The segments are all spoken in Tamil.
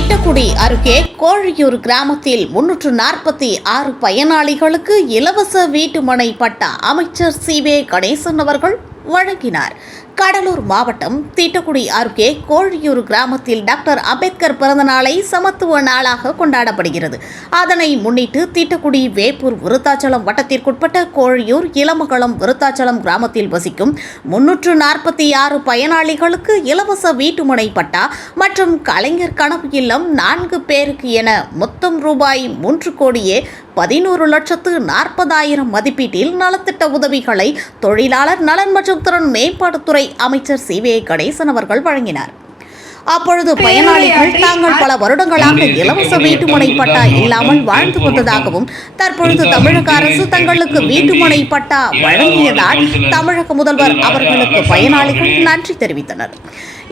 திட்டக்குடி அருகே கோழியூர் கிராமத்தில் முன்னூற்று நாற்பத்தி ஆறு பயனாளிகளுக்கு இலவச வீட்டுமனை பட்டா அமைச்சர் சி வே கணேசன் அவர்கள் வழங்கினார். கடலூர் மாவட்டம் தீட்டக்குடி அருகே கோழியூர் கிராமத்தில் டாக்டர் அம்பேத்கர் பிறந்த நாளை சமத்துவ நாளாக கொண்டாடப்படுகிறது. அதனை முன்னிட்டு தீட்டக்குடி வேப்பூர் விருத்தாச்சலம் வட்டத்திற்குட்பட்ட கோழியூர் இளமகளம் விருத்தாச்சலம் கிராமத்தில் வசிக்கும் முன்னூற்று நாற்பத்தி ஆறு பயனாளிகளுக்கு இலவச வீட்டுமனை பட்டா மற்றும் கலைஞர் கனவு இல்லம் நான்கு பேருக்கு என மொத்தம் ரூபாய் மூன்று கோடியே பதினோரு லட்சத்து நாற்பதாயிரம் மதிப்பீட்டில் நலத்திட்ட உதவிகளை தொழிலாளர் நலன் மற்றும் திறன் மேம்பாட்டுத்துறை அமைச்சர் சி. வே. கணேசன் அவர்கள் வழங்கினார். அப்பொழுது பயனாளிகள் தாங்கள் பல வருடங்களாக இலவச வீட்டுமனை பட்டா இல்லாமல் வாழ்ந்து வந்ததாகவும் தற்பொழுது தமிழக அரசு தங்களுக்கு வீட்டுமனை பட்டா வழங்கியதால் தமிழக முதல்வர் அவர்களுக்கு பயனாளிகள் நன்றி தெரிவித்தனர்.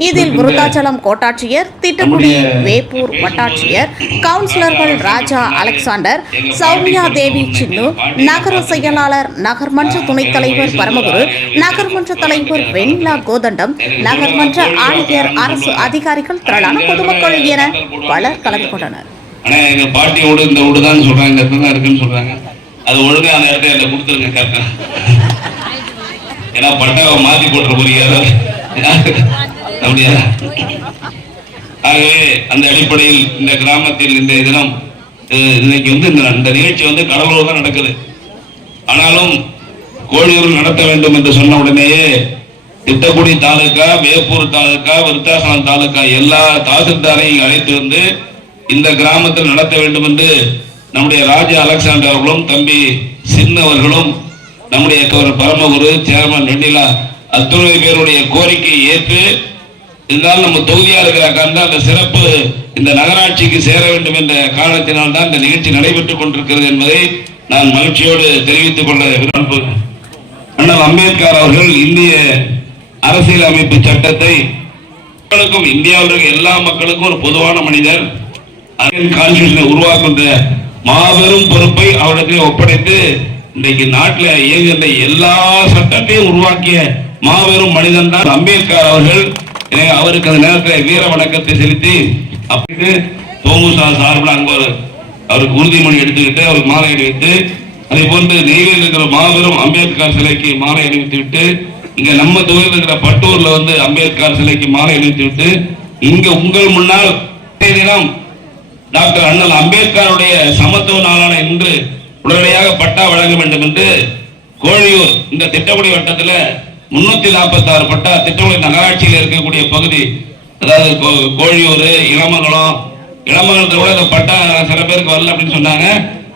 இதில் விருத்தாச்சலம் கோட்டாட்சியர் திட்டக்குடி வேப்பூர் வட்டாட்சியர் கவுன்சிலர்கள் ராஜா அலெக்சாண்டர் சௌமியா தேவி சின்னு நகர செயலாளர் நகர்மன்ற துணைத் தலைவர் பரமகுரு நகர்மன்ற தலைவர் வெண்ணிலா கோதண்டம் நகர்மன்ற ஆணையர் அரசு அதிகாரிகள் திரளான பொதுமக்கள் என பலர் கலந்து கொண்டனர். ஆனா எங்க பாட்டி ஓடு இந்த ஓடு தான் சொல்றாங்க இந்த இடத்துல தான் இருக்குன்னு சொல்றாங்க. அது ஒழுங்கா அந்த இடத்துல என்ன கொடுத்துருங்க கரெக்டா ஏன்னா பட்டாவை மாத்தி போட்டுற போறீங்க அப்படியா ஆகவே அந்த அடிப்படையில் இந்த கிராமத்தில் இந்த தினம் இன்னைக்கு வந்து இந்த இந்த நிகழ்ச்சி வந்து கடலூர் தான் நடக்குது. ஆனாலும் கோழியூர் நடத்த வேண்டும் என்று சொன்ன உடனேயே திட்டக்குடி தாலுக்கா வேப்பூர் தாலுக்கா விருத்தாசலம் தாலுக்கா எல்லா தாசில்தாரையும் அழைத்து வந்து இந்த கிராமத்தில் நடத்த வேண்டும் என்று நம்முடைய ராஜா அலெக்சாண்டர் அவர்களும் தம்பி சின்னவர்களும் நம்முடைய கவர் பரமகுரு சேர்மன் வெண்ணிலா அத்துணை பேருடைய கோரிக்கையை ஏற்று இருந்தாலும் நம்ம தொகுதியா இருக்கிற காரணம் அந்த சிறப்பு இந்த நகராட்சிக்கு சேர வேண்டும் என்ற காரணத்தினால் தான் இந்த நிகழ்ச்சி நடைபெற்றுக் கொண்டிருக்கிறது என்பதை நான் மகிழ்ச்சியோடு தெரிவித்துக் கொள்ள விரும்புகிறேன். அண்ணல் அம்பேத்கர் அவர்கள் இந்திய அரசியல் அமைப்பு சட்டத்தை மக்களுக்கும் இந்தியாவில் இருக்க எல்லா மக்களுக்கும் ஒரு பொதுவான மனிதர். கான்ஸ்டியூஷனை உருவாக்குகின்ற மாபெரும் பொறுப்பை அவரிடத்தில் ஒப்படைத்து இன்றைக்கு நாட்டில் இயங்குகின்ற எல்லா சட்டத்தையும் உருவாக்கிய மாபெரும் மனிதன் தான் அம்பேத்கர் அவர்கள். எனவே அவருக்கு அந்த நேரத்தில் வீர வணக்கத்தை செலுத்தி அப்படி தோமுசா சார்பில் அங்கே ஒரு அவருக்கு உறுதிமொழி எடுத்துக்கிட்டு அவருக்கு மாலை அணிவித்து அதே போன்று நெய்வேலியில் இருக்கிற மாபெரும் அம்பேத்கர் சிலைக்கு மாலை அணிவித்து விட்டு இங்க நம்ம தொகுதியில் இருக்கிற பட்டூர்ல வந்து அம்பேத்கர் சிலைக்கு மாலை அணிவித்து விட்டு இங்க உங்கள் முன்னால் தினம் டாக்டர் அண்ணல் அம்பேத்கருடைய சமத்துவ நாளான இன்று உடனடியாக பட்டா வழங்க வேண்டும் என்று கோழியூர் இந்த திட்டப்படி வட்டத்தில் முன்னூத்தி நாற்பத்தி ஆறு பட்டா திட்டக்குடி நகராட்சியில் இருக்கக்கூடிய பகுதி அதாவது கோ- கோழியூர் இளமங்கலம் இளமங்கலத்தை கூட இந்த பட்டா சில பேருக்கு வரல அப்படின்னு சொன்னாங்க.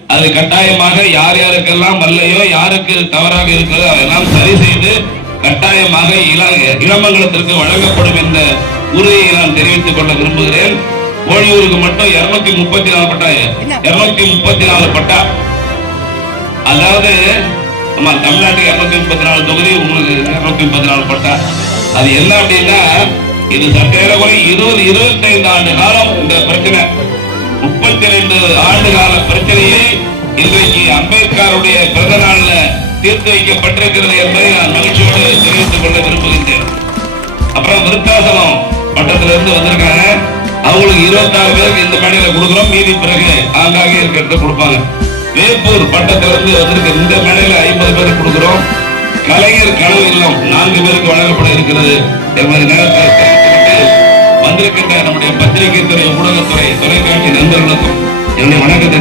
அது கட்டாயமாக யார் யாருக்கெல்லாம் வரலையோ யாருக்கு தவறாக இருக்கிறதோ அதெல்லாம் சரி செய்து கட்டாயமாக இள இளமங்கலத்திற்கு வழங்கப்படும் என்ற உறுதியை நான் தெரிவித்துக் கொள்ள விரும்புகிறேன். கோழியூருக்கு மட்டும் இருநூத்தி முப்பத்தி நாலு பட்டா இருநூத்தி முப்பத்தி நாலு பட்டா. அதாவது ஆமா தமிழ்நாட்டுக்கு இருநூத்தி முப்பத்தி நாலு தொகுதி உங்களுக்கு இருநூத்தி முப்பத்தி நாலு பட்டா. அது என்ன அப்படின்னா இது சட்டேறக்குறை இருபது இருபத்தி ஐந்து ஆண்டு காலம் இந்த பிரச்சனை. முப்பத்தி ரெண்டு ஆண்டு கால பிரச்சனையை இன்றைக்கு அம்பேத்கருடைய பிறந்த நாள்ல தீர்த்து வைக்கப்பட்டிருக்கிறது என்பதை நான் மகிழ்ச்சியோடு தெரிவித்துக் கொள்ள விரும்புகின்றேன். அப்புறம் விருத்தாசலம் பட்டத்துல இருந்து வந்திருக்காங்க. அவங்களுக்கு இருபத்தாறு பேருக்கு இந்த மேடையில கொடுக்குறோம். மீதி பிறகு ஆங்காங்கே இருக்கிறத கொடுப்பாங்க. வேப்பூர் பட்டத்துல இருந்து வந்திருக்க இந்த மேடையில ஐம்பது பேருக்கு கொடுக்கிறோம். கலைஞர் கனவு இல்லம் நான்கு பேருக்கு வழங்கப்பட இருக்கிறது என்பதை நேரத்தை வந்திருக்கின்ற நம்முடைய பத்திரிகை துறை ஊடகத்துறை தொலைக்காட்சி நண்பர்களுக்கும் என்னுடைய வணக்கத்தை